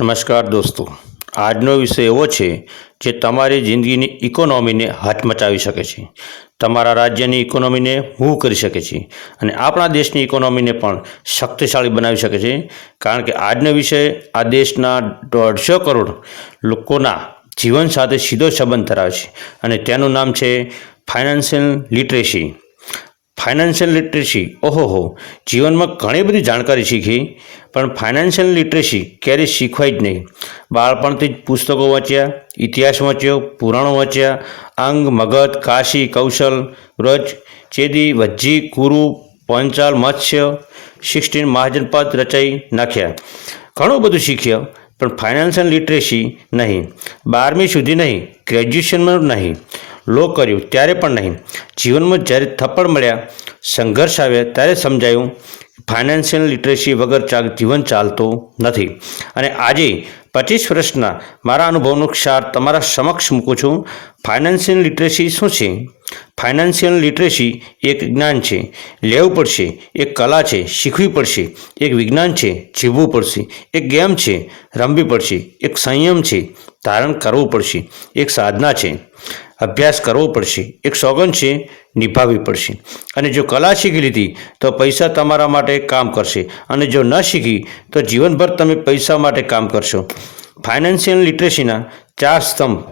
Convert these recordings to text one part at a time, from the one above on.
નમસ્કાર દોસ્તો. આજનો વિષય એવો છે જે તમારી જિંદગીની ઇકોનોમીને હચમચાવી શકે છે. તમારા રાજ્યની ઇકોનોમીને મૂવ કરી શકે છે અને આપણા દેશની ઇકોનોમીને પણ શક્તિશાળી બનાવી શકે છે. કારણ કે આજનો વિષય આ દેશના દોઢસો કરોડ લોકોના જીવન સાથે સીધો સંબંધ ધરાવે છે અને તેનું નામ છે ફાઇનાન્શિયલ લિટરેસી. ફાઇનાન્શિયલ લિટરેસી ઓહોહો જીવનમાં ઘણી બધી જાણકારી શીખી, પણ ફાઇનાન્શિયલ લિટરેસી ક્યારેય શીખવાય જ નહીં. બાળપણથી જ પુસ્તકો વાંચ્યા, ઇતિહાસ વાંચ્યો, પુરાણો વાંચ્યા, અંગ મગધ કાશી, કૌશલ, વ્રજ, ચેદી, વજ્જી, કુરુ, પંચાલ, મત્સ્ય, સિક્સટીન, મહાજનપદ રચાઈ નાખ્યા. ઘણું બધું શીખ્યા. પણ ફાઇનાન્શિયલ લિટરેસી નહીં. બારમી સુધી નહીં ગ્રેજ્યુએશનમાં નહીં. લો કર્યું, ત્યારે પણ નહીં. જીવનમાં જ્યારે થપ્પડ મળ્યા, સંઘર્ષ આવ્યા, ત્યારે સમજાયું ફાઇનાન્શિયલ લિટરેસી વગર ચા જીવન ચાલતું નથી. અને આજે પચીસ વર્ષના મારા અનુભવનો ક્ષાર તમારા સમક્ષ મૂકું છું. ફાઇનાન્શિયલ લિટરેસી શું છે? ફાઇનાન્શિયલ લિટરેસી એક જ્ઞાન છે. લેવું પડશે, એક કલા છે, શીખવી પડશે, એક વિજ્ઞાન છે, જીવવું પડશે, એક ગેમ છે, રમવી પડશે, એક સંયમ છે ધારણ કરવું પડશે. એક સાધના છે. અભ્યાસ કરવો પડશે. એક સોગંદ છે. નિભાવવી પડશે. અને જો કલા શીખી લીધી, તો પૈસા તમારા માટે કામ કરશે. અને જો ન શીખી, તો જીવનભર તમે પૈસા માટે કામ કરશો. ફાઇનાન્શિયલ લિટરેસીના ચાર સ્તંભ.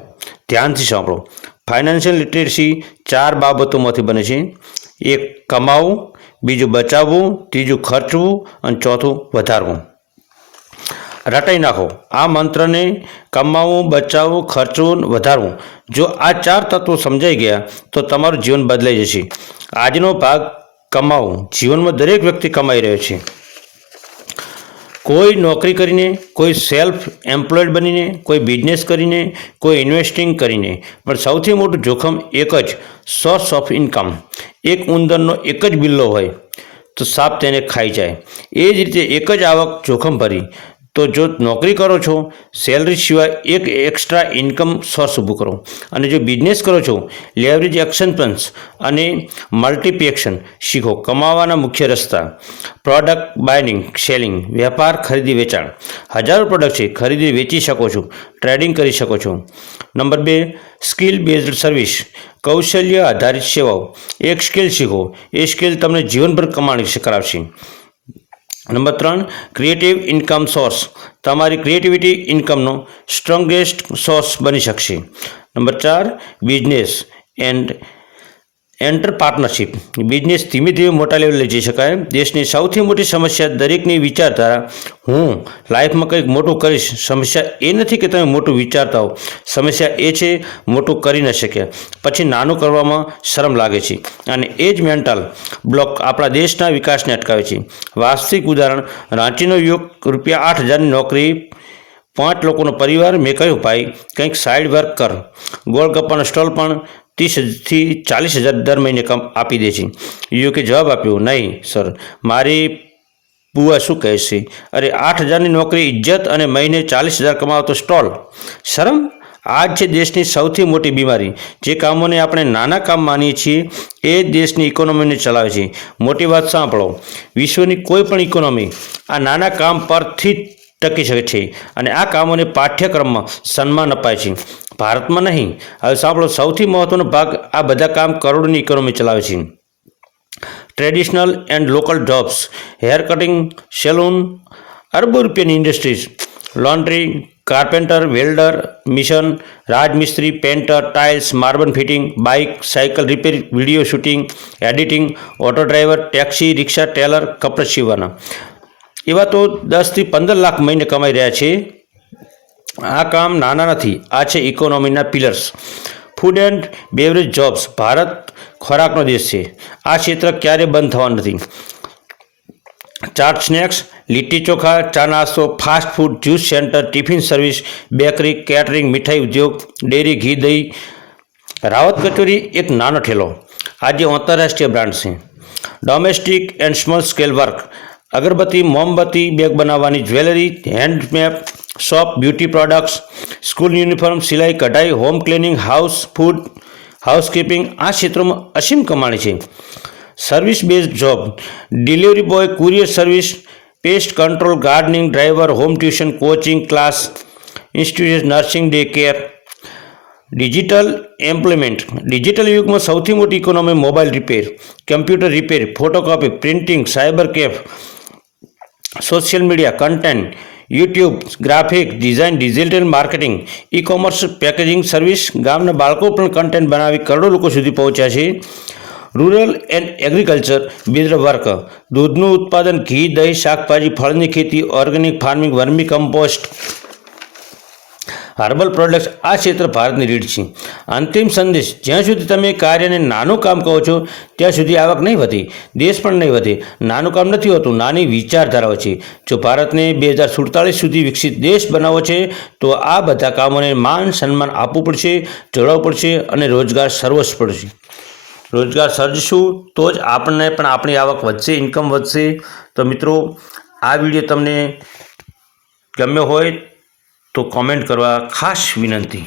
ધ્યાનથી સાંભળો. ફાઇનાન્શિયલ લિટરેસી ચાર બાબતોમાંથી બને છે. એક, કમાવું. બીજું, બચાવવું. ત્રીજું, ખર્ચવું. અને ચોથું, વધારવું. રટાઈ નાખો. આ મંત્રને કમાવવું બચાવવું ખર્ચવું, વધારવું. જો આ ચાર તત્વો સમજાઈ ગયા, તો તમારું જીવન બદલાઈ જશે. આજનો ભાગ કમાવું. જીવનમાં દરેક વ્યક્તિ કમાઈ રહ્યો છે. કોઈ નોકરી કરીને, કોઈ સેલ્ફ એમ્પ્લોયડ બનીને, કોઈ બિઝનેસ કરીને, કોઈ ઇન્વેસ્ટિંગ કરીને. પણ સૌથી મોટું જોખમ એક જ સોર્સ ઓફ ઇન્કમ એક ઉંદરનો એક જ બિલ્લો હોય, તો સાપ તેને ખાઈ જાય. એ જ રીતે એક જ આવક જોખમ ભરી. તો જો નોકરી કરો છો સેલરી સિવાય એક એક્સ્ટ્રા ઇન્કમ સોર્સ ઊભું કરો. અને જો બિઝનેસ કરો છો લેવરેજ એક્શન પ્લન્સ અને મલ્ટીપ્લેક્શન શીખો. કમાવાના મુખ્ય રસ્તા પ્રોડક્ટ બાયનિંગ સેલિંગ વેપાર, ખરીદી, વેચાણ. હજારો પ્રોડક્ટ છે, ખરીદી, વેચી શકો છો ટ્રેડિંગ કરી શકો છો. નંબર બે સ્કિલ બેઝડ સર્વિસ કૌશલ્ય આધારિત સેવાઓ. એક સ્કિલ શીખો. એ સ્કિલ તમને જીવનભર કમાણી કરાવશે. નંબર ત્રણ ક્રિએટિવ ઇન્કમ સોર્સ તમારી ક્રિએટિવિટી ઇન્કમનો સ્ટ્રોંગેસ્ટ સોર્સ બની શકશે. નંબર ચાર business and enter partnership business ધીમે ધીમે મોટા લેવલે જઈ શકાય. દેશની સૌથી મોટી સમસ્યા દરેકની વિચારધારા. હું લાઈફમાં કંઈક મોટું કરીશ. સમસ્યા એ નથી કે તમે મોટું વિચારતા હો. સમસ્યા એ છે, મોટું કરી ન શક્યા પછી નાનું કરવામાં શરમ લાગે છે. અને એ જ મેન્ટલ બ્લોક આપણા દેશના વિકાસને અટકાવે છે. વાસ્તવિક ઉદાહરણ, રાંચીનો યુવક રૂપિયા આઠ હજારની નોકરી, પાંચ લોકોનો પરિવાર. મેં કહ્યું, ભાઈ, કંઈક સાઈડ વર્ક કર. ગોળગપ્પાનો સ્ટોલ પણ ત્રીસથી ચાલીસ હજાર દર મહિને કમ આપી દે છે. યુકે જવાબ આપ્યો, નહીં, સર, મારી બુઆ શું કહેશે અરે, આઠ હજારની નોકરી, ઇજ્જત અને મહિને ચાલીસ હજાર કમાવતો સ્ટોલ. શરમ? આ જ છે દેશની સૌથી મોટી બીમારી. જે કામોને આપણે નાના કામ માનીએ છીએ, એ દેશની ઇકોનોમીને ચલાવે છે. મોટી વાત સાંભળો. વિશ્વની કોઈ પણ ઇકોનોમી આ નાના કામ પરથી ટકી શકે છે. અને આ કામોને પાઠ્યક્રમમાં સન્માન અપાય છે. ભારતમાં નહીં, હવે સાંભળો, સૌથી મહત્વનો ભાગ આ બધા કામ કરોડની ઇકોનોમી ચલાવે છે. Traditional and local jobs hair cutting salon અરબો રૂપિયાની industries laundry carpenter welder mason રાજમિસ્ત્રી painter tiles marble fitting bike cycle repair video shooting editing auto driver taxi rickshaw tailor કપડાં સીવવાના. એવા તો દસથી પંદર લાખ મહિને કમાઈ રહ્યા છે. આ કામ નાના નથી. આ છે ઇકોનોમીના pillars food and beverage jobs Bharat ખોરાકનો દેશ છે. આ ક્ષેત્ર ક્યારે બંધ થવાનું નથી. ચાટ સ્નેક્સ, લીટી ચોખા, ચા નાસ્તો, fast food, juice centre, tiffin service, bakery, catering, મીઠાઈ ઉદ્યોગ, ડેરી, ઘી, દહીં. રાવત કચોરી એક નાનો ઠેલો. આજે આંતરરાષ્ટ્રીય બ્રાન્ડ છે. Domestic and small scale work અગરબત્તી, મોમબત્તી, બેગ બનાવવાની jewellery, handmade, shop, beauty products, school uniform, સિલાઈ, કઢાઈ, home cleaning, house food, housekeeping, આ ક્ષેત્રોમાં અસીમ કમાણી છે. Service based job, delivery boy, courier service, pest control, gardening driver, home tuition, coaching class, institute, nursing, day care. Digital employment, digital યુગમાં સૌથી મોટી economy mobile repair, computer repair, photocopy, printing, cyber cafe social media content YouTube graphic design digital marketing e commerce packaging service ગામના બાળકો પણ content બનાવી કરોડો લોકો સુધી પહોંચ્યા છે. Rural and agriculture biz work, દૂધનું ઉત્પાદન, ઘી, દહીં, શાકભાજી, ફળની ખેતી organic farming vermicompost herbal products આ ક્ષેત્ર ભારતની રીડ છે. અંતિમ સંદેશ, જ્યાં સુધી તમે કાર્યને નાનું કામ કહો છો, ત્યાં સુધી આવક નહીં વધી, દેશ પણ નહીં વધે. નાનું કામ નથી હોતું, નાની વિચારધારાઓ છે. જો ભારતને બે હજાર સુડતાલીસ સુધી વિકસિત દેશ બનાવવો છે, તો આ બધા કામોને માન સન્માન આપવું પડશે જોડવું પડશે અને રોજગાર સર્વસ્વ પડશે. રોજગાર સર્જશું તો જ આપણને પણ આપણી આવક વધશે ઇન્કમ વધશે. તો મિત્રો, આ વીડિયો તમને ગમ્યો હોય તો કોમેન્ટ કરવા ખાસ વિનંતી.